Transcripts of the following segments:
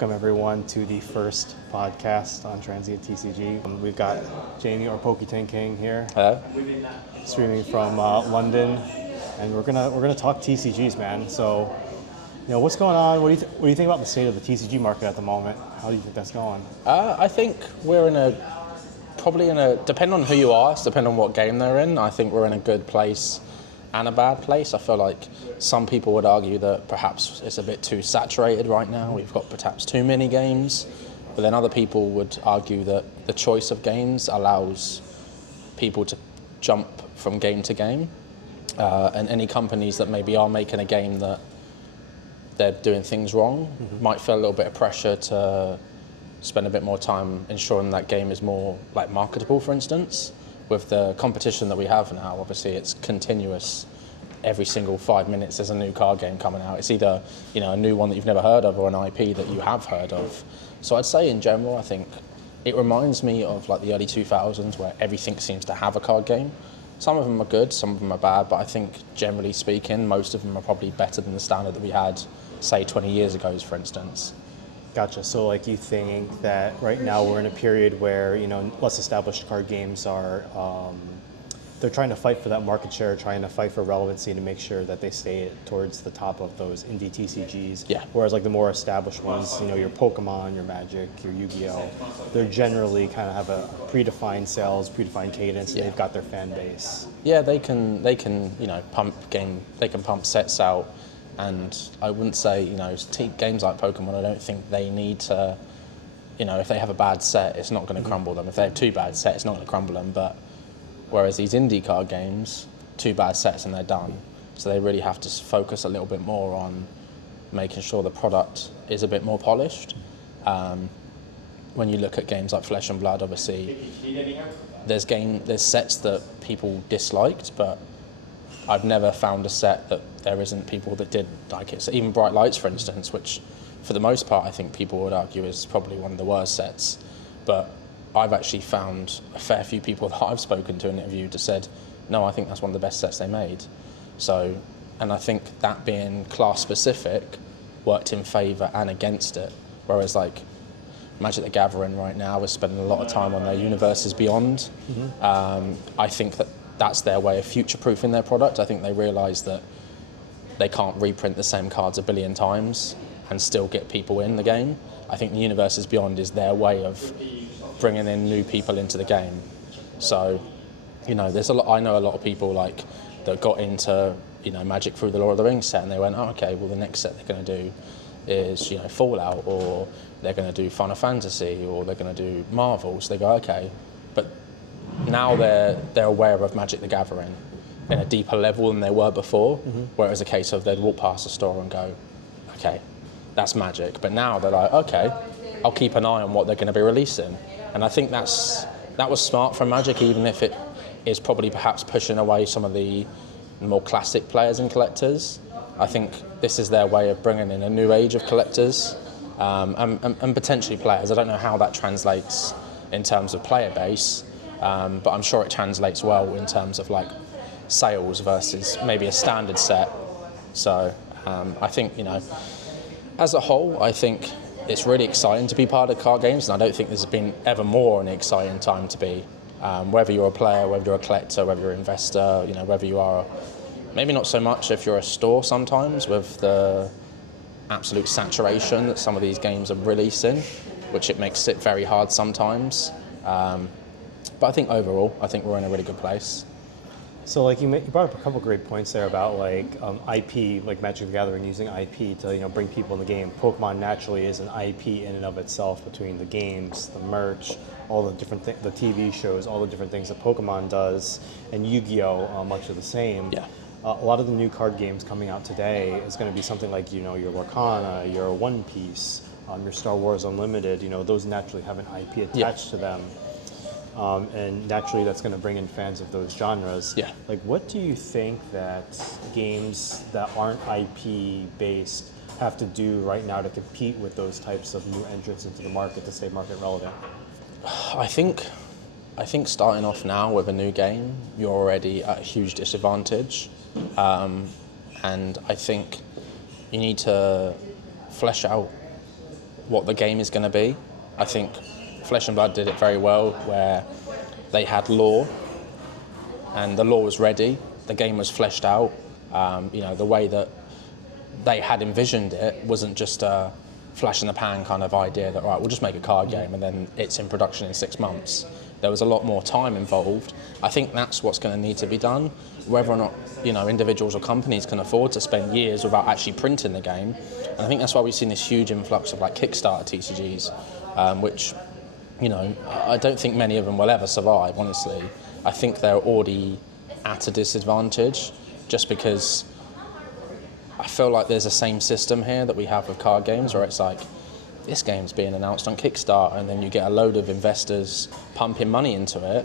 welcome everyone to the first podcast on Transient TCG. We've got Jamie or PokeTinKing here. Hello. Streaming from London, and we're gonna talk TCGs, man. So, what's going on? What do you think about the state of the TCG market at the moment? How do you think that's going? I think we're probably in a, depending on who you ask, depending on what game they're in, I think we're in a good place and a bad place. I feel like some people would argue that perhaps it's a bit too saturated right now. We've got perhaps too many games, but then other people would argue that the choice of games allows people to jump from game to game, and any companies that maybe are making a game that they're doing things wrong might feel a little bit of pressure to spend a bit more time ensuring that game is more like marketable, for instance. With the competition that we have now, obviously it's continuous. Every single 5 minutes there's a new card game coming out. It's either a new one that you've never heard of or an IP that you have heard of. So I'd say in general, I think it reminds me of like the early 2000s where everything seems to have a card game. Some of them are good, some of them are bad, but I think generally speaking, most of them are probably better than the standard that we had, say 20 years ago, for instance. Gotcha. So, like, you think that right now we're in a period where less established card games are they're trying to fight for that market share, trying to fight for relevancy to make sure that they stay towards the top of those indie TCGs. Yeah. Whereas like the more established ones, your Pokemon, your Magic, your Yu-Gi-Oh, they're generally kind of have a predefined sales, predefined cadence, and they've got their fan base. Yeah, they can pump sets out. And I wouldn't say, games like Pokemon, I don't think they need to, if they have a bad set, it's not going to crumble them. If they have two bad sets, it's not going to crumble them. But whereas these indie card games, two bad sets and they're done. So they really have to focus a little bit more on making sure the product is a bit more polished. When you look at games like Flesh and Blood, obviously, there's sets that people disliked, but I've never found a set that there isn't people that did like it. So even Bright Lights, for instance, which for the most part I think people would argue is probably one of the worst sets, but I've actually found a fair few people that I've spoken to and interviewed have said, no, I think that's one of the best sets they made. So, and I think that being class specific worked in favour and against it, whereas like Magic the Gathering right now is spending a lot of time on their Universes Beyond. I think that's their way of future-proofing their product. I think they realise that they can't reprint the same cards a billion times and still get people in the game. I think the Universes Beyond is their way of bringing in new people into the game. So, there's I know a lot of people like that got into Magic through the Lord of the Rings set, and they went, oh, okay, well the next set they're going to do is Fallout, or they're going to do Final Fantasy, or they're going to do Marvel. So they go, okay, but now they're aware of Magic the Gathering in a deeper level than they were before, where it was a case of they'd walk past a store and go, okay, that's Magic. But now they're like, okay, I'll keep an eye on what they're going to be releasing. And I think that was smart from Magic, even if it is probably perhaps pushing away some of the more classic players and collectors. I think this is their way of bringing in a new age of collectors and potentially players. I don't know how that translates in terms of player base, but I'm sure it translates well in terms of like sales versus maybe a standard set. So I think, as a whole, I think it's really exciting to be part of card games, and I don't think there's been ever more an exciting time to be. Whether you're a player, whether you're a collector, whether you're an investor, whether you are, maybe not so much if you're a store sometimes with the absolute saturation that some of these games are releasing, which it makes it very hard sometimes. But I think overall, we're in a really good place. So, like, you brought up a couple great points there about like IP, like Magic the Gathering using IP to bring people in the game. Pokemon naturally is an IP in and of itself, between the games, the merch, all the different the TV shows, all the different things that Pokemon does, and Yu-Gi-Oh, much of the same. Yeah. A lot of the new card games coming out today is going to be something like your Lorcana, your One Piece, your Star Wars Unlimited. Those naturally have an IP attached to them. And naturally that's going to bring in fans of those genres. Yeah. Like, what do you think that games that aren't IP based have to do right now to compete with those types of new entrants into the market to stay market relevant? I think starting off now with a new game, you're already at a huge disadvantage. And I think you need to flesh out what the game is going to be. I think Flesh and Blood did it very well, where they had lore, and the lore was ready. The game was fleshed out. The way that they had envisioned it wasn't just a flash in the pan kind of idea that, right, we'll just make a card game and then it's in production in 6 months. There was a lot more time involved. I think that's what's going to need to be done. Whether or not individuals or companies can afford to spend years without actually printing the game. And I think that's why we've seen this huge influx of like Kickstarter TCGs, which I don't think many of them will ever survive, honestly. I think they're already at a disadvantage just because I feel like there's the same system here that we have with card games, where it's like, this game's being announced on Kickstarter, and then you get a load of investors pumping money into it,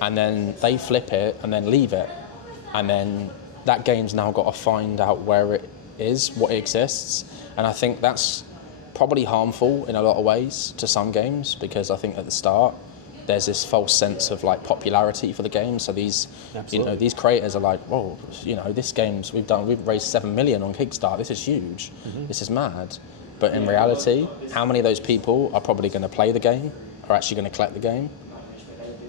and then they flip it and then leave it. And then that game's now got to find out where it is, what it exists. And I think that's probably harmful in a lot of ways to some games, because I think at the start there's this false sense of like popularity for the game. So these these creators are like, whoa, this game's we've raised 7 million on Kickstarter. This is huge. This is mad. But in reality, how many of those people are probably going to play the game, are actually going to collect the game?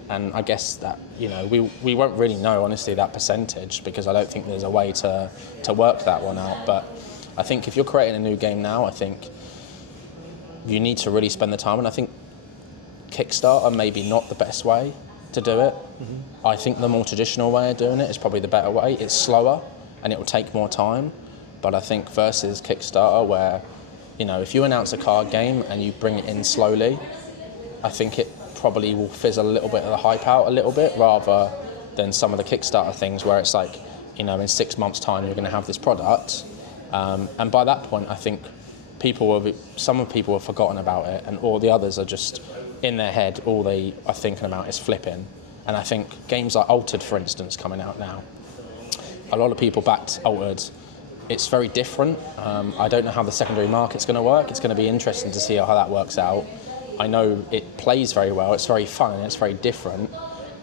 And I guess that we won't really know, honestly, that percentage, because I don't think there's a way to work that one out. But I think if you're creating a new game now, I think you need to really spend the time. And I think Kickstarter may be not the best way to do it. I think the more traditional way of doing it is probably the better way. It's slower and it will take more time. But I think versus Kickstarter, where if you announce a card game and you bring it in slowly, I think it probably will fizz a little bit of the hype out a little bit, rather than some of the Kickstarter things where it's like, in 6 months' time you're going to have this product. And by that point, I think some people have forgotten about it, and all the others are just in their head, all they are thinking about is flipping. And I think games like Altered, for instance, coming out now, a lot of people backed Altered. It's very different. I don't know how the secondary market's going to work. It's going to be interesting to see how that works out. I know it plays very well, it's very fun, and it's very different,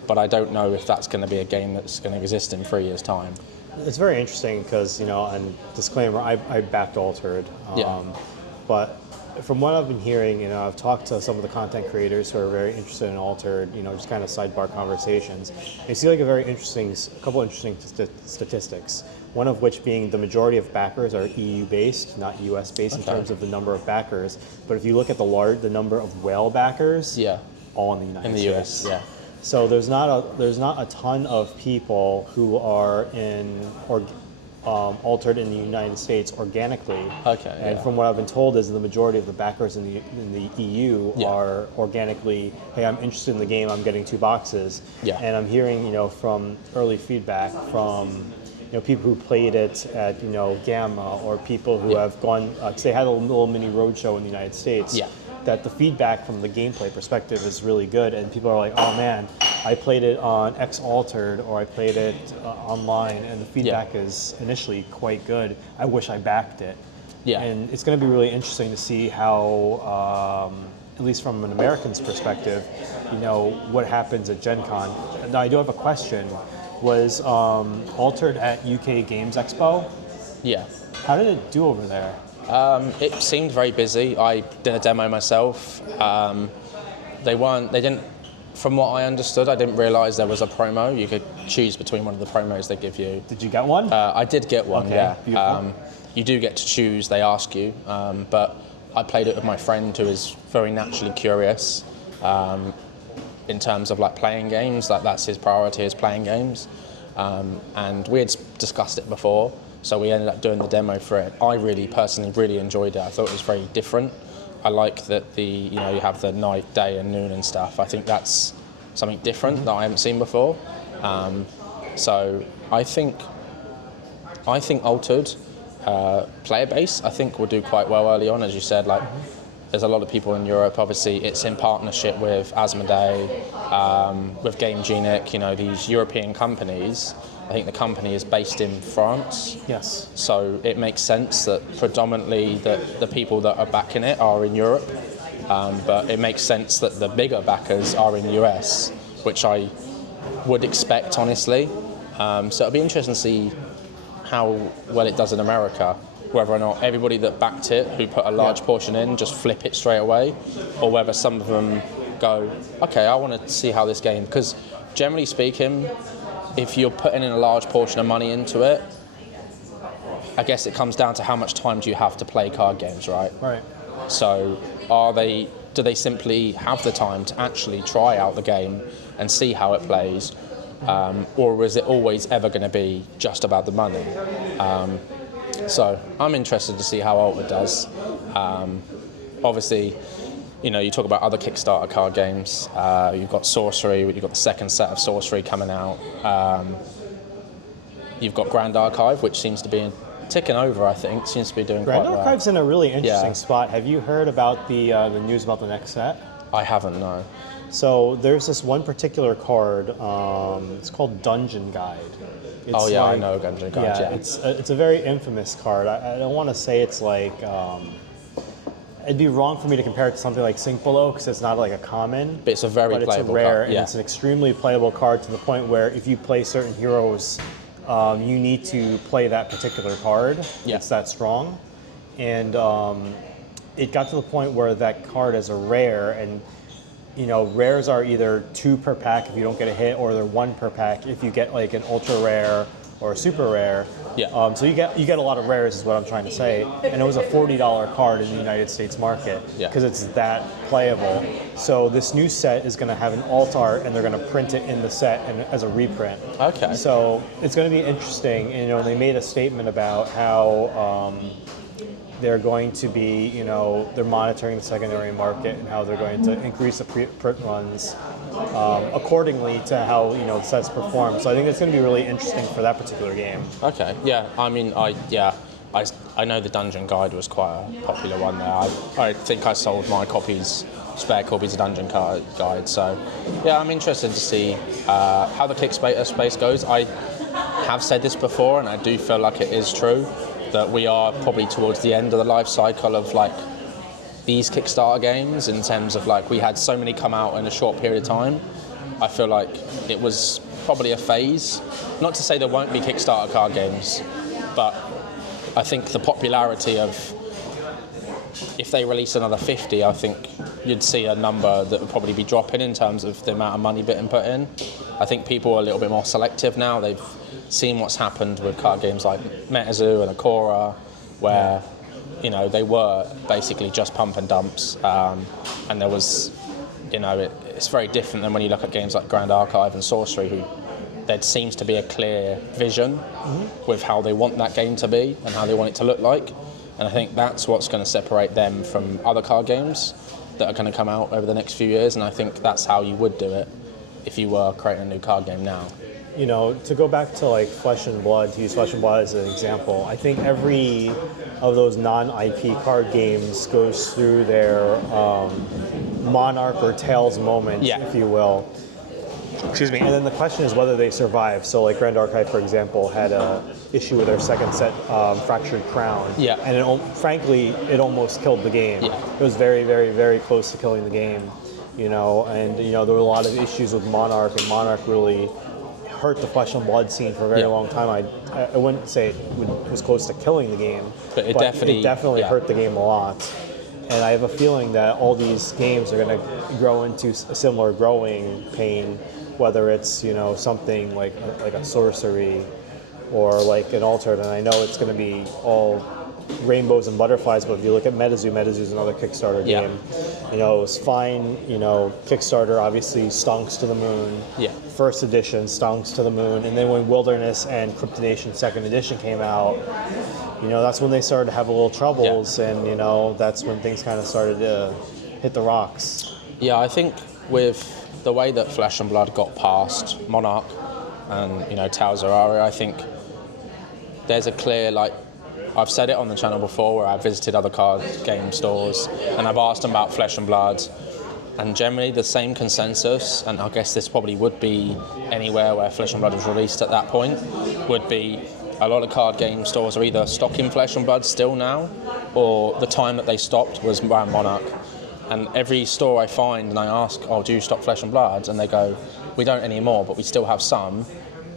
but I don't know if that's going to be a game that's going to exist in 3 years' time. It's very interesting because, and disclaimer, I backed Altered. But from what I've been hearing, I've talked to some of the content creators who are very interested in Altered, just kind of sidebar conversations. They see like a couple interesting statistics. One of which being the majority of backers are EU-based, not US-based in terms of the number of backers. But if you look at the number of whale backers, all in the United States. US, So there's not a ton of people who are altered in the United States organically. And from what I've been told is the majority of the backers in the EU are organically, hey, I'm interested in the game, I'm getting 2 boxes. And I'm hearing, from early feedback from people who played it at Gamma, or people who have gone, because they had a little mini roadshow in the United States. That the feedback from the gameplay perspective is really good, and people are like, oh man, I played it on X Altered, or I played it online, and the feedback is initially quite good. I wish I backed it. And it's going to be really interesting to see how, at least from an American's perspective, what happens at Gen Con. Now I do have a question. Was Altered at UK Games Expo? How did it do over there? It seemed very busy. I did a demo myself. They didn't, from what I understood, I didn't realise there was a promo. You could choose between one of the promos they give you. Did you get one? I did get one, Beautiful. You do get to choose, they ask you, but I played it with my friend who is very naturally curious in terms of like playing games. That's his priority, is playing games. And we had discussed it before, so we ended up doing the demo for it. I personally really enjoyed it. I thought it was very different. I like that you have the night, day and noon and stuff. I think that's something different that I haven't seen before. So I think Altered, player base, I think will do quite well early on, as you said. Like, there's a lot of people in Europe. Obviously, it's in partnership with Asmodee, with Game Genic, these European companies. I think the company is based in France. Yes. So it makes sense that predominantly the people that are backing it are in Europe. But it makes sense that the bigger backers are in the US, which I would expect, honestly. So it'll be interesting to see how well it does in America. whether or not everybody that backed it, who put a large portion in, just flip it straight away, or whether some of them go, okay, I want to see how this game, because generally speaking, if you're putting in a large portion of money into it, I guess it comes down to how much time do you have to play card games, right? Right. So do they simply have the time to actually try out the game and see how it plays, or is it always ever going to be just about the money? So I'm interested to see how Ultra does. Obviously, you know, you talk about other Kickstarter card games. You've got Sorcery, you've got the second set of Sorcery coming out. You've got Grand Archive, which seems to be ticking over, I think. Seems to be doing Grand quite well. Archive's in a really interesting spot. Have you heard about the news about the next set? I haven't, no. So there's this one particular card. It's called Dungeon Guide. It's I know Dungeon Guide. Yeah, it's a very infamous card. I don't want to say it's like. It'd be wrong for me to compare it to something like Sink Below because it's not like a common. But it's a very playable it's a rare card. and it's an extremely playable card to the point where if you play certain heroes, you need to play that particular card. Yeah. It's that strong, and it got to the point where that card is a rare, and you know rares are either 2 per pack if you don't get a hit, or they're 1 per pack if you get like an ultra rare or a super rare. Yeah. So you get a lot of rares is what I'm trying to say, and it was a $40 card in the United States market because it's that playable. So this new set is going to have an alt art, and they're going to print it in the set and as a reprint. Okay. So it's going to be interesting. And, you know, they made a statement about how they're going to be, you know, they're monitoring the secondary market and how they're going to increase the print runs accordingly to how, you know, the sets perform. So I think it's going to be really interesting for that particular game. Okay. Yeah. I mean, I know the Dungeon Guide was quite a popular one there. I think I sold my spare copies of Dungeon Guide. So yeah, I'm interested to see how the Kickstarter space goes. I have said this before, and I do feel like it is true, that we are probably towards the end of the life cycle of like these Kickstarter games in terms of like we had so many come out in a short period of time. I feel like it was probably a phase. Not to say there won't be Kickstarter card games, but I think the popularity of, if they release another 50, I think you'd see a number that would probably be dropping in terms of the amount of money being put in. I think people are a little bit more selective now. They've seen what's happened with card games like MetaZoo and Akora, where you know they were basically just pump and dumps, and there was, you know, it's very different than when you look at games like Grand Archive and Sorcery, who there seems to be a clear vision with how they want that game to be and how they want it to look like. And I think that's what's going to separate them from other card games that are going to come out over the next few years. And I think that's how you would do it if you were creating a new card game now. You know, to go back to like Flesh and Blood, to use Flesh and Blood as an example, I think every of those non-IP card games goes through their Monarch or Tails moment, if you will. Excuse me. And then the question is whether they survive. So like Grand Archive, for example, had a issue with their second set, Fractured Crown. Yeah. And frankly, it almost killed the game. Yeah. It was very, very, very close to killing the game. You know, and you know there were a lot of issues with Monarch, and Monarch really hurt the Flesh and Blood scene for a very long time. I wouldn't say it was close to killing the game, but it definitely hurt the game a lot. And I have a feeling that all these games are going to grow into a similar growing pain, whether it's, you know, something like a Sorcery or like an Altered. And I know it's going to be all rainbows and butterflies, but if you look at MetaZoo, MetaZoo's another Kickstarter game. You know, it was fine. You know, Kickstarter obviously stonks to the moon. Yeah. First edition stonks to the moon, and then when Wilderness and Cryptonation second edition came out, you know, that's when they started to have a little troubles, and you know, that's when things kind of started to hit the rocks. Yeah, I think with the way that Flesh and Blood got past Monarch and, you know, Tales of Aria, I think there's a clear, like, I've said it on the channel before where I've visited other card game stores and I've asked them about Flesh and Blood, and generally the same consensus, and I guess this probably would be anywhere where Flesh and Blood was released at that point, would be a lot of card game stores are either stocking Flesh and Blood still now, or the time that they stopped was around Monarch. And every store I find and I ask, oh, do you stock Flesh and Blood? And they go, we don't anymore, but we still have some.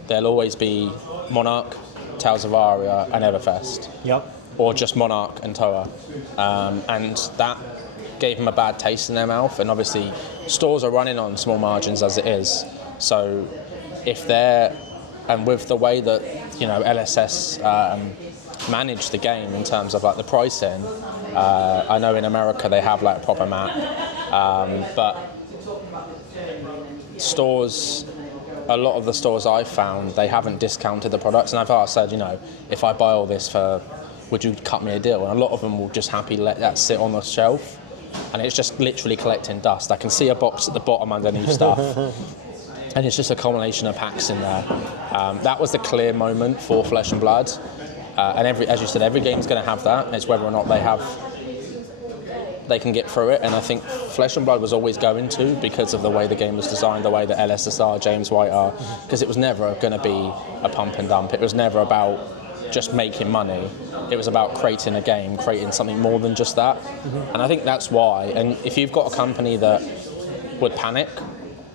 There'll always be Monarch, Tales of Aria, and Everfest. Yep. or just Monarch and Toa, and that gave them a bad taste in their mouth. And obviously, stores are running on small margins as it is. So if they're, and with the way that LSS manage the game in terms of like the pricing, I know in America they have like a proper map, but stores, a lot of the stores I've found, they haven't discounted the products, and I've said, if I buy all this would you cut me a deal? And a lot of them will just happily let that sit on the shelf, and it's just literally collecting dust. I can see a box at the bottom underneath stuff, and it's just a combination of packs in there. That was the clear moment for Flesh and Blood, and as you said, every game's going to have that. It's whether or not they can get through it, and I think Flesh and Blood was always going to, because of the way the game was designed, the way that LSSR, James White are, because it was never going to be a pump and dump. It was never about just making money. It was about creating a game, creating something more than just that. And I think that's why. And if you've got a company that would panic,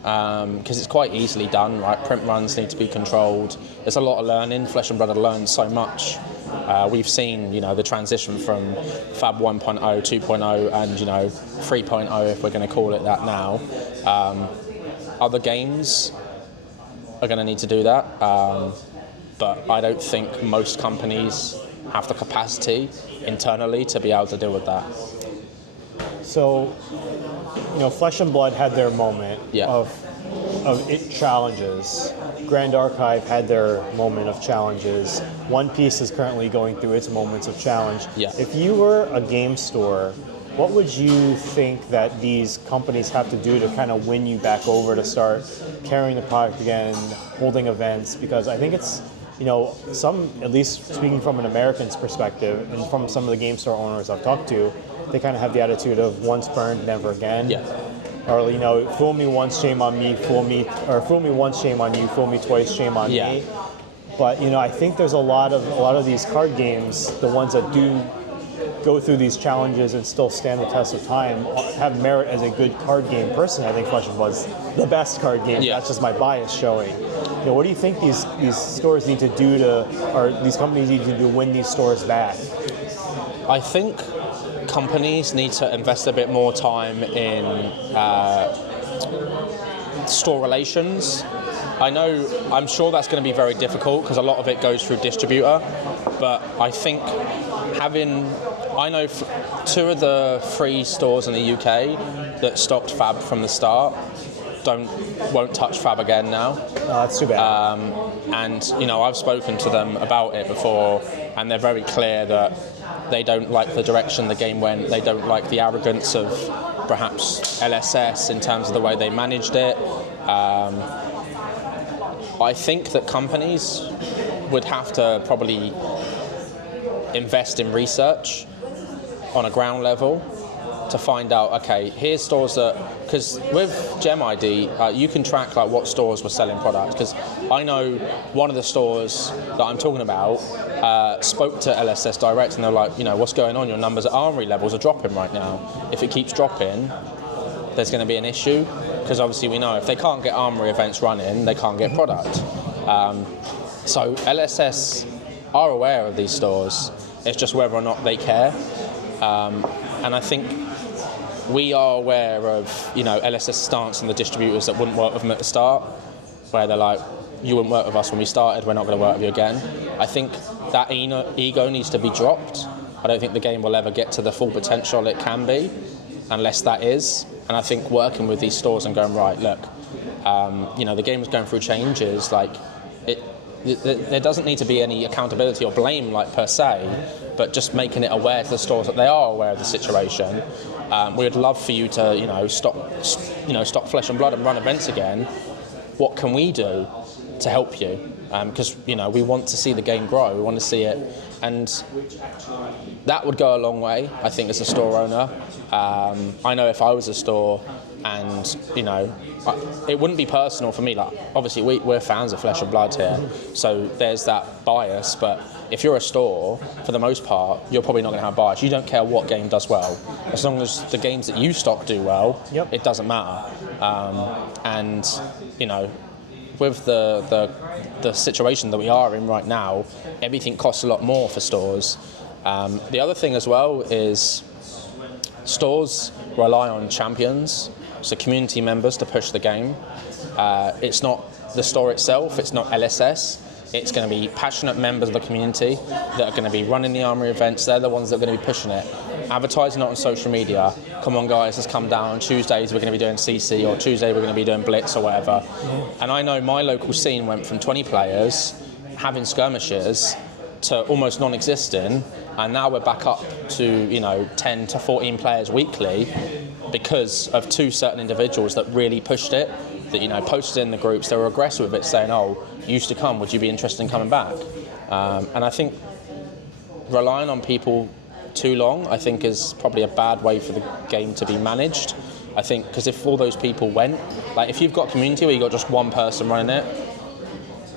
because it's quite easily done, right? Print runs need to be controlled. There's a lot of learning. Flesh and Blood have learned so much. We've seen, the transition from Fab 1.0, 2.0, and 3.0, if we're going to call it that now. Other games are going to need to do that, but I don't think most companies have the capacity internally to be able to deal with that. So, Flesh and Blood had their moment of it challenges. Grand Archive had their moment of challenges. One Piece is currently going through its moments of challenge. Yeah. If you were a game store, what would you think that these companies have to do to kind of win you back over to start carrying the product again, holding events? Because I think it's, some, at least speaking from an American's perspective and from some of the game store owners I've talked to, they kind of have the attitude of once burned, never again. Yeah. Or fool me once, shame on me. Fool me once, shame on you. Fool me twice, shame on me. But I think there's a lot of these card games, the ones that do go through these challenges and still stand the test of time, have merit as a good card game. Personally, I think Flesh and Blood's the best card game. Yeah. That's just my bias showing. What do you think these stores need to do or these companies need to do to win these stores back? I think companies need to invest a bit more time in store relations. I'm sure that's going to be very difficult because a lot of it goes through distributor, but I think I know two of the 3 stores in the UK that stopped Fab from the start won't touch Fab again now. That's too bad. And I've spoken to them about it before, and they're very clear that they don't like the direction the game went. They don't like the arrogance of perhaps LSS in terms of the way they managed it. I think that companies would have to probably invest in research on a ground level to find out, okay, here's stores because with Gem ID, you can track like what stores were selling products, because I know one of the stores that I'm talking about spoke to LSS Direct, and they're like, what's going on? Your numbers at Armory levels are dropping right now. If it keeps dropping, there's going to be an issue, because obviously we know if they can't get Armory events running, they can't get product. So LSS are aware of these stores. It's just whether or not they care. And I think we are aware of, LSS stance and the distributors that wouldn't work with them at the start, where they're like, you wouldn't work with us when we started, we're not going to work with you again. I think that ego needs to be dropped. I don't think the game will ever get to the full potential it can be, unless that is. And I think working with these stores and going, right, look, the game is going through changes, there doesn't need to be any accountability or blame per se, but just making it aware to the stores that they are aware of the situation. We would love for you to stop Flesh and Blood and run events again. What can we do to help you? Because we want to see the game grow, we want to see it, and that would go a long way, I think, as a store owner. I know if I was a store, and it wouldn't be personal for me. Obviously we're fans of Flesh and Blood here, so there's that bias. But if you're a store, for the most part, you're probably not going to have bias. You don't care what game does well, as long as the games that you stock do well. Yep. It doesn't matter. And with the situation that we are in right now, everything costs a lot more for stores. The other thing as well is stores rely on champions, so community members, to push the game. It's not the store itself, it's not LSS. It's going to be passionate members of the community that are going to be running the Armory events. They're the ones that are going to be pushing it. Advertising it on social media. Come on, guys, let's come down. Tuesdays we're going to be doing CC, or Tuesday we're going to be doing Blitz or whatever. And I know my local scene went from 20 players having skirmishes to almost non-existent, and now we're back up to 10 to 14 players weekly because of two certain individuals that really pushed it. That posted in the groups, they were aggressive with it, saying, "Oh, you used to come. Would you be interested in coming back?" And I think relying on people too long, I think, is probably a bad way for the game to be managed. I think because if all those people went, like if you've got a community where you've got just one person running it,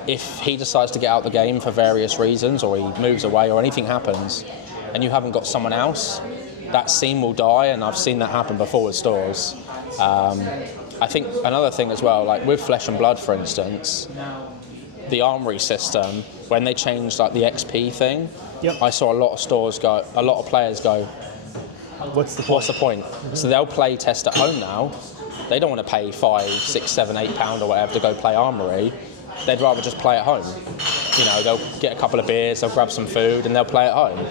if he decides to get out the game for various reasons, or he moves away, or anything happens, and you haven't got someone else, that scene will die. And I've seen that happen before with stores. I think another thing as well, like with Flesh and Blood, for instance, the Armory system, when they changed like the XP thing, I saw a lot of players go, what's the point? Mm-hmm. So they'll play test at home now. They don't want to pay £5, £6, £7, £8 or whatever to go play Armory. They'd rather just play at home. They'll get a couple of beers, they'll grab some food, and they'll play at home.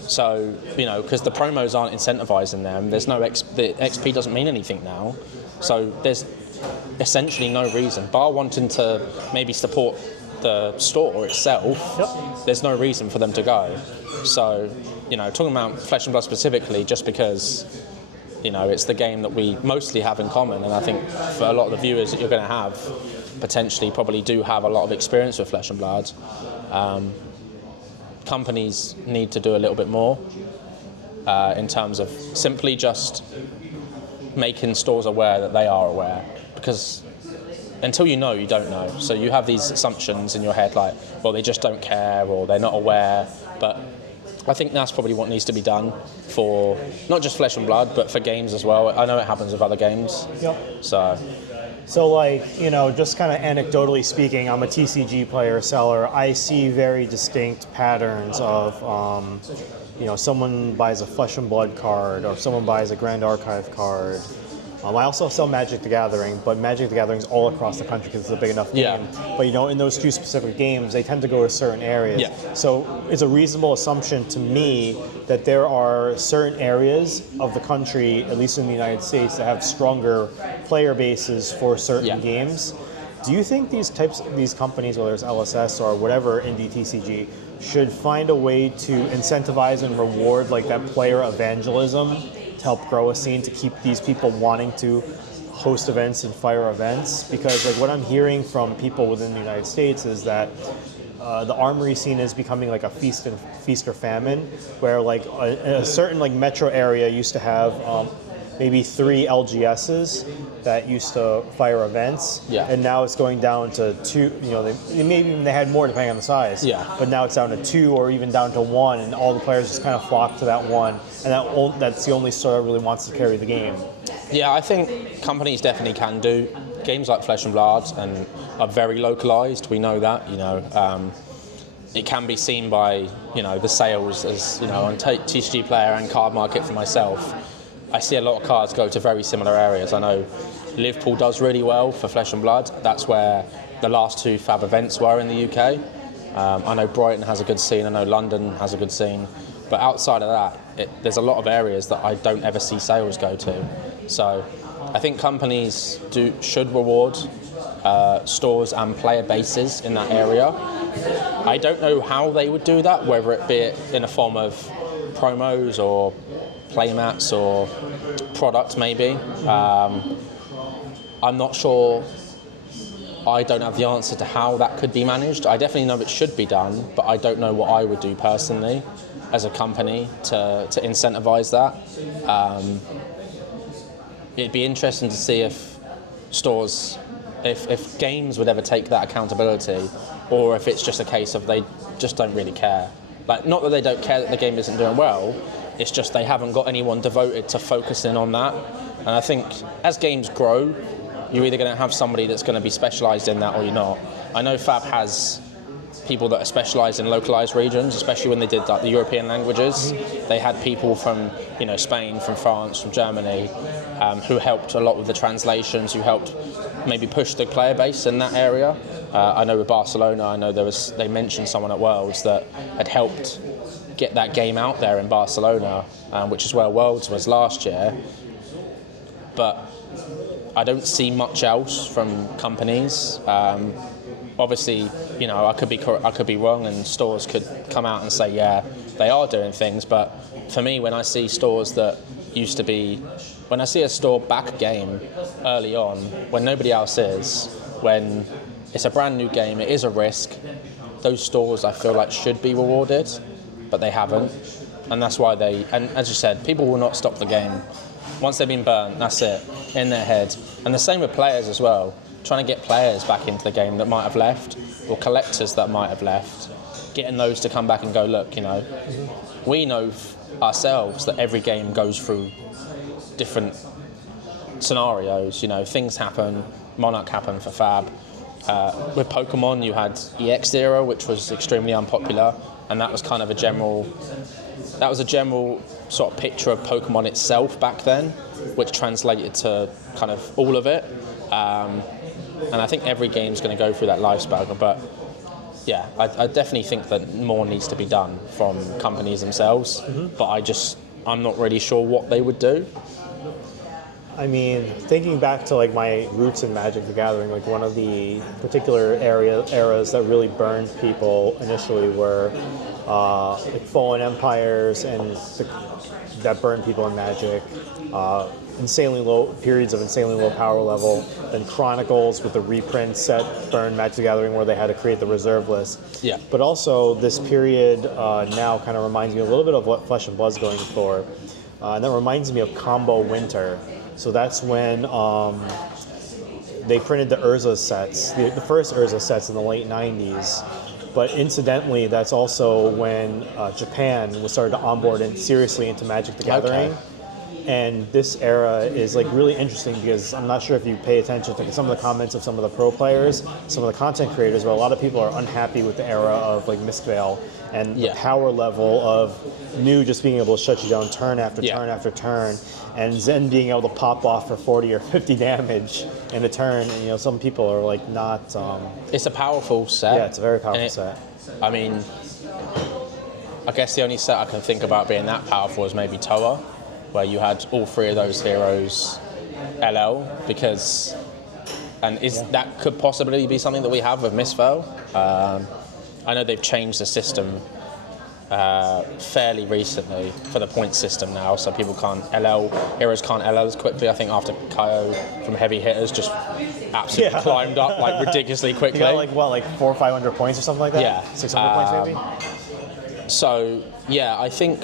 So, because the promos aren't incentivizing them, the XP doesn't mean anything now. So there's essentially no reason, bar wanting to maybe support the store itself, there's no reason for them to go. So, talking about Flesh and Blood specifically, just because, it's the game that we mostly have in common, and I think for a lot of the viewers that you're going to have, potentially probably do have a lot of experience with Flesh and Blood. Companies need to do a little bit more in terms of simply just making stores aware that they are aware, because until you know, you don't know. So you have these assumptions in your head like, well, they just don't care, or they're not aware. But I think that's probably what needs to be done for not just Flesh and Blood, but for games as well. I know it happens with other games. So like, just kind of anecdotally speaking, I'm a TCG player, seller. I see very distinct patterns of, someone buys a Flesh and Blood card, or someone buys a Grand Archive card. I also sell Magic the Gathering, but Magic the Gathering is all across the country because it's a big enough game. But in those two specific games, they tend to go to certain areas. So it's a reasonable assumption to me that there are certain areas of the country, at least in the United States, that have stronger player bases for certain games. Do you think these companies, whether it's LSS or whatever indie TCG, should find a way to incentivize and reward like that player evangelism to help grow a scene, to keep these people wanting to host events and fire events? Because like what I'm hearing from people within the United States is that the Armory scene is becoming like a feast or famine, where like a certain like metro area used to have maybe 3 LGSs that used to fire events, and now it's going down to 2. They had more depending on the size, but now it's down to 2 or even down to 1, and all the players just kind of flock to that one, and that's the only store that really wants to carry the game. Yeah, I think companies definitely can do. Games like Flesh and Blood and are very localized. We know that. It can be seen by the sales as on TCG Player and Card Market for myself. I see a lot of cards go to very similar areas. I know Liverpool does really well for Flesh and Blood. That's where the last 2 Fab events were in the UK. I know Brighton has a good scene. I know London has a good scene. But outside of that, there's a lot of areas that I don't ever see sales go to. So I think companies should reward stores and player bases in that area. I don't know how they would do that, whether it be in a form of promos or playmats or product maybe. I'm not sure. I don't have the answer to how that could be managed. I definitely know it should be done, but I don't know what I would do personally as a company to incentivize that. It'd be interesting to see if stores, if games would ever take that accountability, or if it's just a case of they just don't really care. Like, not that they don't care that the game isn't doing well, it's just they haven't got anyone devoted to focusing on that. And I think as games grow, you're either going to have somebody that's going to be specialised in that or you're not. I know Fab has people that are specialised in localised regions, especially when they did like the European languages. They had people from, you know, Spain, from France, from Germany, who helped a lot with the translations, who helped maybe push the player base in that area. I know with Barcelona, I know they mentioned someone at Worlds that had helped get that game out there in Barcelona, which is where Worlds was last year. But I don't see much else from companies. Obviously, you know, I could be wrong, and stores could come out and say, yeah, they are doing things. But for me, when I see stores that used to be, when I see a store back a game early on, when nobody else is, when it's a brand new game, it is a risk. Those stores I feel like should be rewarded, but they haven't, and that's why and as you said, people will not stop the game. Once they've been burnt, that's it, in their head. And the same with players as well. Trying to get players back into the game that might have left, or collectors that might have left, getting those to come back and go, look, you know, we know ourselves that every game goes through different scenarios, you know, things happen. Monarch happened for Fab. With Pokemon, you had EX era, which was extremely unpopular, and that was kind of a general sort of picture of Pokemon itself back then, which translated to kind of all of it. And I think every game's going to go through that lifespan. But yeah, I definitely think that more needs to be done from companies themselves. But I'm not really sure what they would do. I mean, thinking back to like my roots in Magic the Gathering, like one of the particular eras that really burned people initially were like Fallen Empires, and that burned people in Magic. Insanely low periods of insanely low power level. Then Chronicles with the reprints that burned Magic the Gathering, where they had to create the reserve list. Yeah. But also this period now kind of reminds me a little bit of what Flesh and Blood's going for, and that reminds me of Combo Winter. So that's when they printed the Urza sets, the first Urza sets in the late 90s. But incidentally, that's also when Japan was started to onboard seriously into Magic the Gathering. Okay. And this era is like really interesting because I'm not sure if you pay attention to some of the comments of some of the pro players, some of the content creators, but a lot of people are unhappy with the era of like Mistveil and the power level of New just being able to shut you down turn after turn after turn, and Zen being able to pop off for 40 or 50 damage in a turn. And you know, some people are like not. It's a powerful set. Yeah, it's a very powerful set. I mean, I guess the only set I can think about being that powerful is maybe Toa, where you had all three of those heroes LL, because, that could possibly be something that we have with Mistveil. I know they've changed the system fairly recently for the point system now, so heroes can't LL as quickly. I think after Kaio from Heavy Hitters just absolutely climbed up like ridiculously quickly. You got like what, like 400 or 500 points or something like that? Yeah. 600 points maybe? So yeah, I think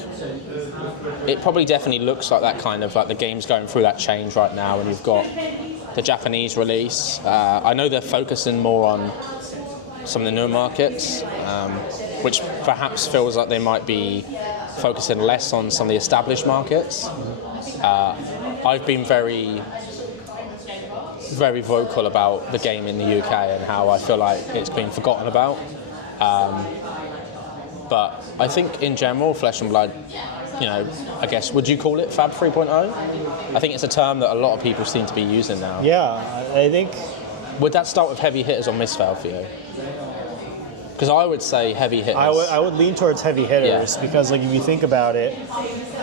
it probably definitely looks like that kind of like the game's going through that change right now, and you've got the Japanese release. I know they're focusing more on some of the newer markets, which perhaps feels like they might be focusing less on some of the established markets. I've been very, very vocal about the game in the UK and how I feel like it's been forgotten about. But I think in general, Flesh and Blood, you know, I guess, would you call it Fab 3.0? I think it's a term that a lot of people seem to be using now. Yeah, I think... Would that start with Heavy Hitters or Mistveil for you? Because I would say Heavy Hitters. I would lean towards Heavy Hitters because, like, if you think about it,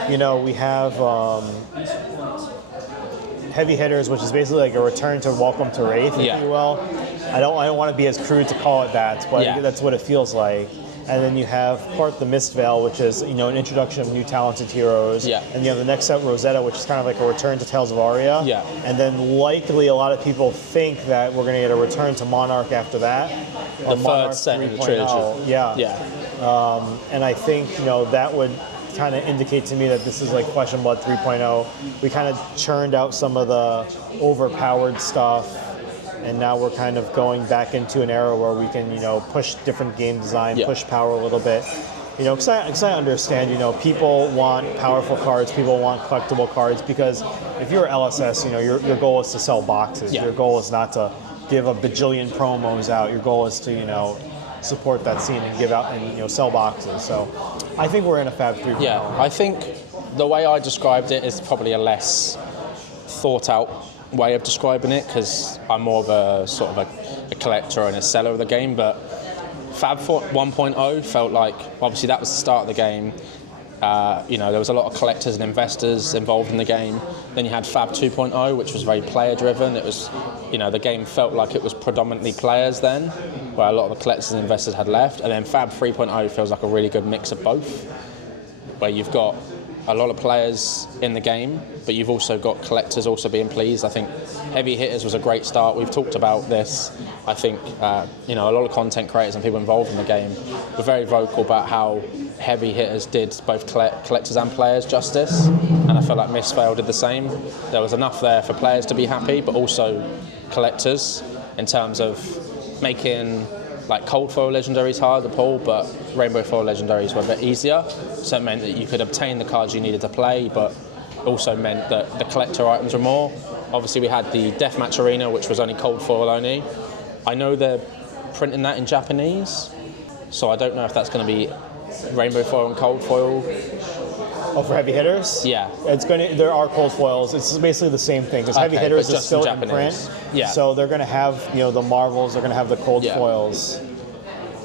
you know, we have Heavy Hitters, which is basically like a return to Welcome to Wraith, if you will. I don't want to be as crude to call it that, but that's what it feels like. And then you have part the Mistveil, which is, you know, an introduction of new talented heroes. Yeah. And you have the next set, Rosetta, which is kind of like a return to Tales of Aria. Yeah. And then likely a lot of people think that we're going to get a return to Monarch after that. The third set in the trilogy. Yeah. Yeah. And I think, you know, that would kind of indicate to me that this is like Flesh and Blood 3.0. We kind of churned out some of the overpowered stuff. And now we're kind of going back into an era where we can, you know, push different game design, push power a little bit. You know, because I understand, you know, people want powerful cards, people want collectible cards, because if you're LSS, you know, your goal is to sell boxes. Your goal is not to give a bajillion promos out. Your goal is to, you know, support that scene and give out and sell boxes. So I think we're in a Fab 3.0. Yeah, I think the way I described it is probably a less thought out way of describing it, because I'm more of a sort of a collector and a seller of the game. But Fab 1.0 felt like, obviously that was the start of the game. There was a lot of collectors and investors involved in the game. Then you had Fab 2.0, which was very player driven. It was, the game felt like it was predominantly players then, where a lot of the collectors and investors had left. And then Fab 3.0 feels like a really good mix of both, where you've got a lot of players in the game, but you've also got collectors also being pleased. I think Heavy Hitters was a great start. We've talked about this. I think a lot of content creators and people involved in the game were very vocal about how Heavy Hitters did both collectors and players justice, and I feel like Mistfail did the same. There was enough there for players to be happy, but also collectors, in terms of making like cold foil legendaries hard to pull, but rainbow foil legendaries were a bit easier. So it meant that you could obtain the cards you needed to play, but also meant that the collector items were more. Obviously we had the Deathmatch Arena, which was only cold foil only. I know they're printing that in Japanese, so I don't know if that's going to be rainbow foil and cold foil. Oh, for Heavy Hitters? Yeah. There are cold foils. It's basically the same thing, because Heavy Hitters is still in print. Yeah. So they're going to have, the Marvels, they're going to have the cold foils.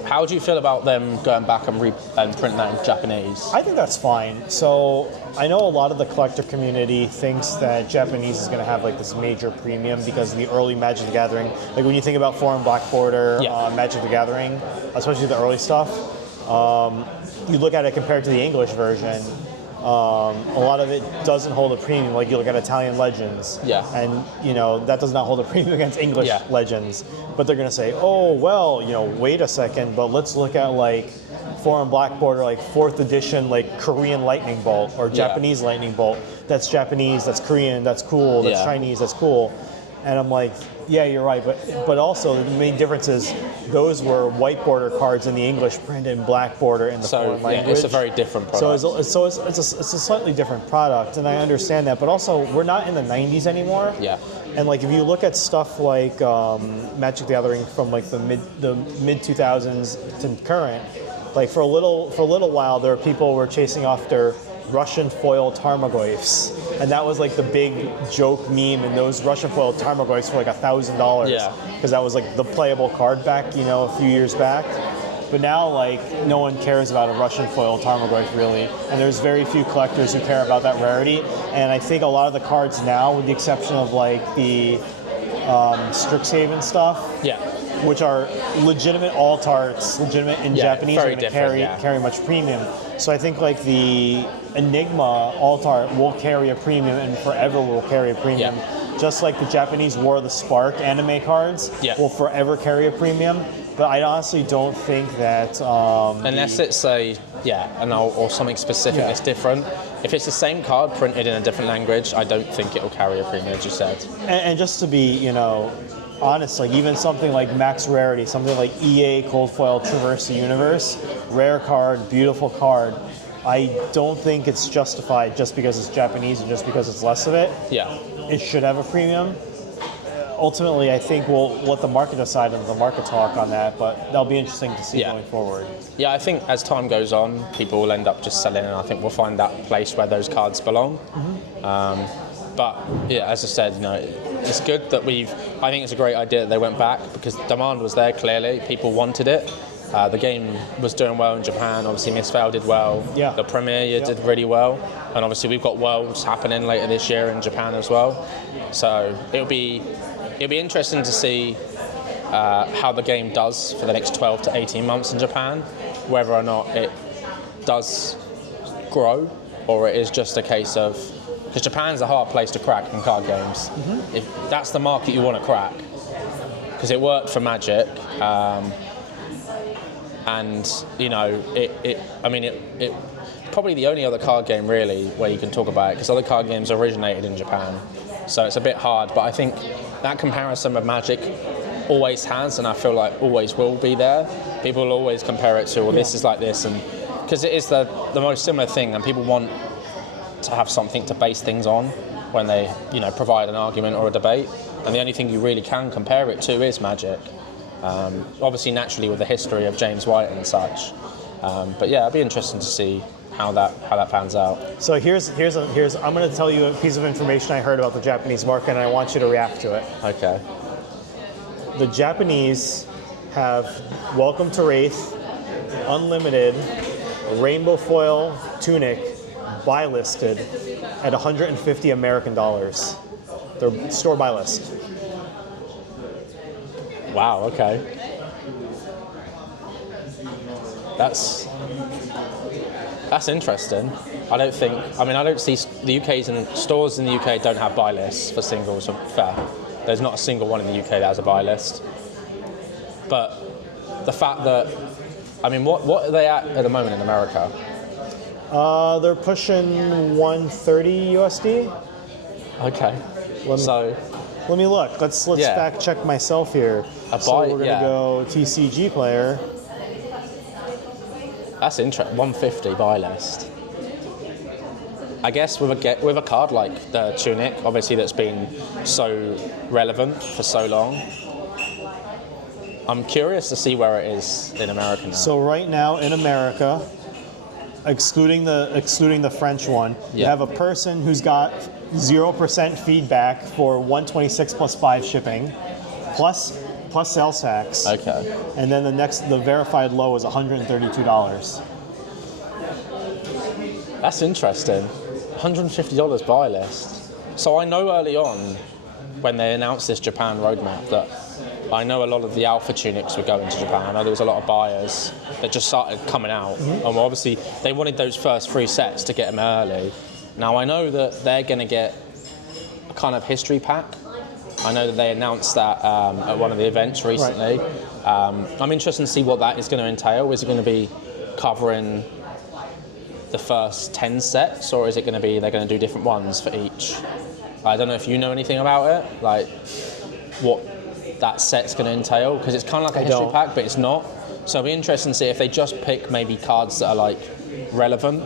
How do you feel about them going back and printing that in Japanese? I think that's fine. So I know a lot of the collector community thinks that Japanese is going to have like this major premium because of the early Magic the Gathering. Like when you think about Foreign Black Border, Magic the Gathering, especially the early stuff, you look at it compared to the English version, a lot of it doesn't hold a premium. Like you look at Italian Legends, and that does not hold a premium against English Legends. But they're going to say, oh well, wait a second, but let's look at like Foreign Black Border, like 4th edition, like Korean Lightning Bolt or Japanese Lightning Bolt. That's Japanese, that's Korean, that's cool. That's Chinese, that's cool. And I'm like, yeah, you're right, but also the main difference is those were white border cards in the English print and black border in the foreign language. It's a very different product. So it's a slightly different product, and I understand that. But also, we're not in the 90s anymore. Yeah. And like if you look at stuff like Magic the Gathering from like the mid 2000s to current, like for a little while there were people who were chasing after Russian foil Tarmogoyfs, and that was like the big joke meme, and those Russian foil Tarmogoyfs for like $1,000 because that was like the playable card back a few years back. But now like no one cares about a Russian foil Tarmogoyf really, and there's very few collectors who care about that rarity. And I think a lot of the cards now, with the exception of like the Strixhaven stuff, which are legitimate alt arts, legitimate in Japanese, are going to carry much premium. So I think like the Enigma alt art will carry a premium and forever will carry a premium. Just like the Japanese War of the Spark anime cards will forever carry a premium. But I honestly don't think that... unless it's or something specific that's different. If it's the same card printed in a different language, I don't think it'll carry a premium, as you said. And just to be, honest, like even something like Max Rarity, something like EA Cold Foil Traverse the Universe, rare card, beautiful card, I don't think it's justified just because it's Japanese and just because it's less of it. It should have a premium. Ultimately, I think we'll let the market decide and the market talk on that, but that'll be interesting to see going forward. Yeah, I think as time goes on, people will end up just selling, and I think we'll find that place where those cards belong. But as I said, it's good that I think it's a great idea that they went back because demand was there clearly. People wanted it. The game was doing well in Japan. Obviously, Mistfail did well. The Premier Year did really well, and obviously we've got Worlds happening later this year in Japan as well. So it'll be interesting to see how the game does for the next 12 to 18 months in Japan, whether or not it does grow or it is just a case of, because Japan's a hard place to crack in card games. If that's the market you want to crack, because it worked for Magic, and it probably the only other card game really where you can talk about it, because other card games originated in Japan, so it's a bit hard. But I think that comparison with Magic always has, and I feel like always will be there. People will always compare it to, well, this is like this, and because it is the most similar thing, and people want to have something to base things on when they provide an argument or a debate, and the only thing you really can compare it to is Magic. Obviously, naturally, with the history of James White and such. But yeah, it'd be interesting to see how that pans out. So here's I'm going to tell you a piece of information I heard about the Japanese market, and I want you to react to it. Okay. The Japanese have Welcome to Wraith, Unlimited, Rainbow Foil Tunic, buy listed at 150 American dollars. Their store buy list. Wow. Okay. That's interesting. I don't see the UK's and stores in the UK don't have buy lists for singles. Fair. There's not a single one in the UK that has a buy list. But the fact that, what are they at the moment in America? They're pushing 130 USD. Okay. Let me look. Let's fact check myself here. So we're gonna go TCG player. That's interesting. 150 buy list. I guess with a card like the Tunic, obviously that's been so relevant for so long. I'm curious to see where it is in America now. So right now in America, excluding the French one, you have a person who's got 0% feedback for 126 plus 5 shipping, plus sales tax. Okay. And then the verified low is $132. That's interesting. $150 buy list. So I know early on when they announced this Japan roadmap that I know a lot of the alpha tunics were going to Japan. I know there was a lot of buyers that just started coming out. Mm-hmm. And obviously they wanted those first 3 sets to get them early. Now I know that they're going to get a kind of history pack. I know that they announced that at one of the events recently. Right. I'm interested to see what that is going to entail. Is it going to be covering the first 10 sets, or is it going to be they're going to do different ones for each? I don't know if you know anything about it, like what that set's going to entail, because it's kind of like a history pack, but it's not. So it'll be interesting to see if they just pick maybe cards that are like relevant.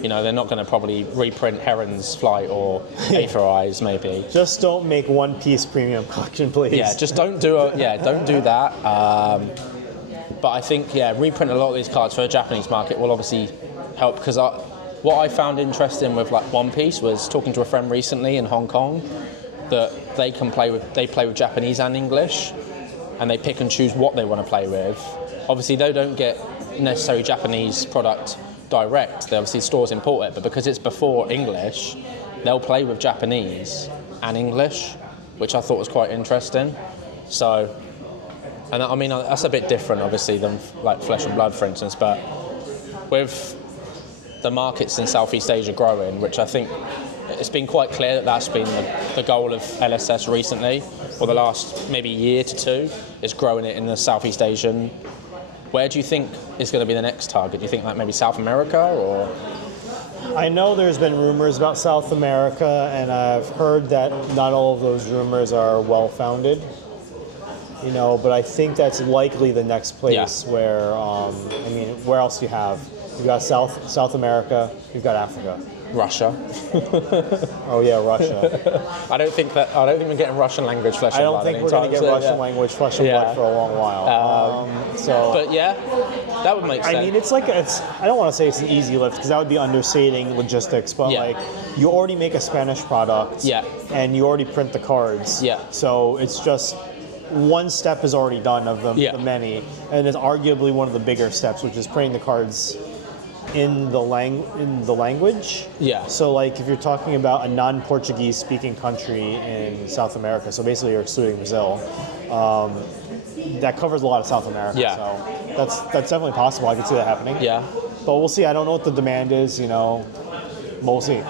You know, they're not going to probably reprint Heron's Flight or Aether Eyes, maybe. Just don't make One Piece premium collection, please. Yeah, just don't do that. But I think, reprint a lot of these cards for the Japanese market will obviously help, because what I found interesting with like One Piece was talking to a friend recently in Hong Kong that they play with Japanese and English, and they pick and choose what they want to play with. Obviously, they don't get necessarily Japanese product direct. They obviously stores import it, but because it's before English, they'll play with Japanese and English, which I thought was quite interesting. So, and I mean that's a bit different, obviously, than like Flesh and Blood, for instance. But with the markets in Southeast Asia growing, which I think it's been quite clear that that's been the goal of LSS recently, or the last maybe year to 2, is growing it in the Southeast Asian. Where do you think is going to be the next target? Do you think like maybe South America, or? I know there's been rumors about South America, and I've heard that not all of those rumors are well-founded. You know, but I think that's likely the next place where, where else do you have? You've got South America, you've got Africa. Russia. Oh yeah, Russia. I don't think we're getting Russian language Flesh and Blood. I don't think we're going to get Russian language Flesh and Blood for a long while. But yeah, that would make sense. I mean, I don't want to say it's an easy lift, because that would be understating logistics, but like, you already make a Spanish product, and you already print the cards. Yeah. So it's just one step is already done of the many, and it's arguably one of the bigger steps, which is printing the cards in the language. Yeah. So like if you're talking about a non-Portuguese speaking country in South America, so basically you're excluding Brazil, that covers a lot of South America. Yeah. So that's definitely possible. I could see that happening. Yeah. But we'll see. I don't know what the demand is, but we'll see.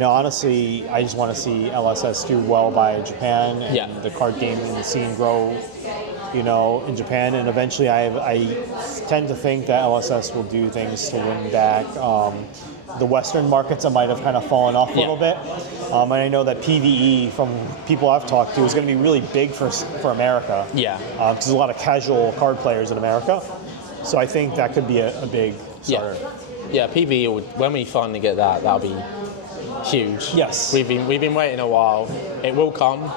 Honestly, I just want to see LSS do well by Japan and the card gaming scene grow, in Japan. And eventually I tend to think that LSS will do things to win back the Western markets that might have kind of fallen off a little bit. And I know that PvE, from people I've talked to, is going to be really big for America. Yeah. Because there's a lot of casual card players in America. So I think that could be a big starter. Yeah, PvE, when we finally get that, that'll be huge. Yes. We've been waiting a while. It will come.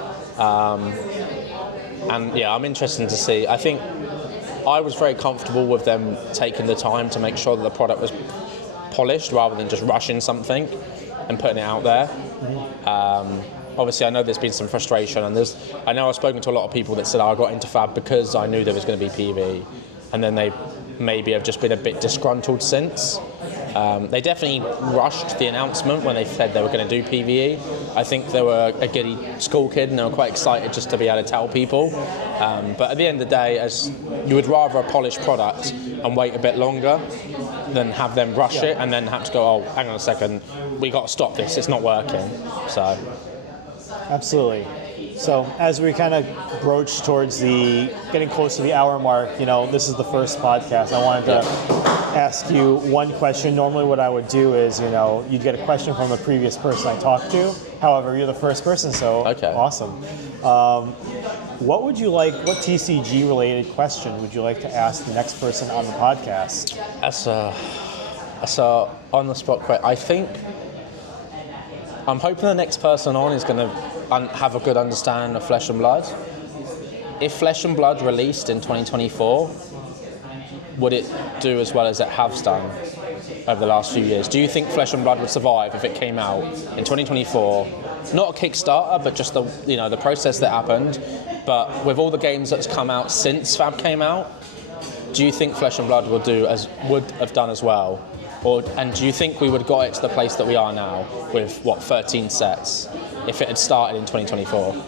And yeah, I'm interested to see. I think I was very comfortable with them taking the time to make sure that the product was polished rather than just rushing something and putting it out there. Obviously, I know there's been some frustration, and I know I've spoken to a lot of people that said, I got into Fab because I knew there was going to be PvE, and then they maybe have just been a bit disgruntled since. They definitely rushed the announcement when they said they were going to do PvE. I think they were a giddy school kid and they were quite excited just to be able to tell people. But at the end of the day, as you would rather a polished product and wait a bit longer than have them rush it and then have to go, oh, hang on a second, we got to stop this, it's not working. So. Absolutely. So as we kind of broach towards getting close to the hour mark, this is the first podcast. I wanted to ask you one question. Normally what I would do is, you'd get a question from the previous person I talked to. However, you're the first person, so awesome. What TCG related question would you like to ask the next person on the podcast? That's a on the spot question. I think I'm hoping the next person on is going to have a good understanding of Flesh and Blood. If Flesh and Blood released in 2024, would it do as well as it has done over the last few years? Do you think Flesh and Blood would survive if it came out in 2024? Not a Kickstarter, but just the process that happened. But with all the games that's come out since Fab came out, do you think Flesh and Blood would have done as well? And do you think we would have got it to the place that we are now with 13 sets if it had started in 2024?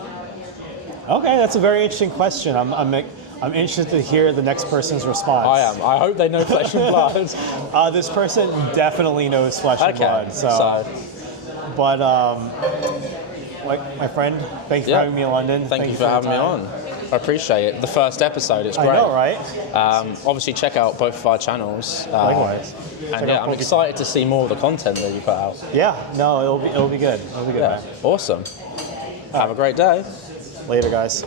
Okay, that's a very interesting question. I'm interested to hear the next person's response. I am. I hope they know Flesh and Blood. This person definitely knows Flesh and Blood. But like my friend, thanks for having me in London. Thank you for having me on. I appreciate it. The first episode, it's great. I know, right? Obviously, check out both of our channels. Likewise. And I'm excited to see more of the content that you put out. Yeah, no, it'll be good. It'll be good. Yeah. Awesome. Have a great day. Later, guys.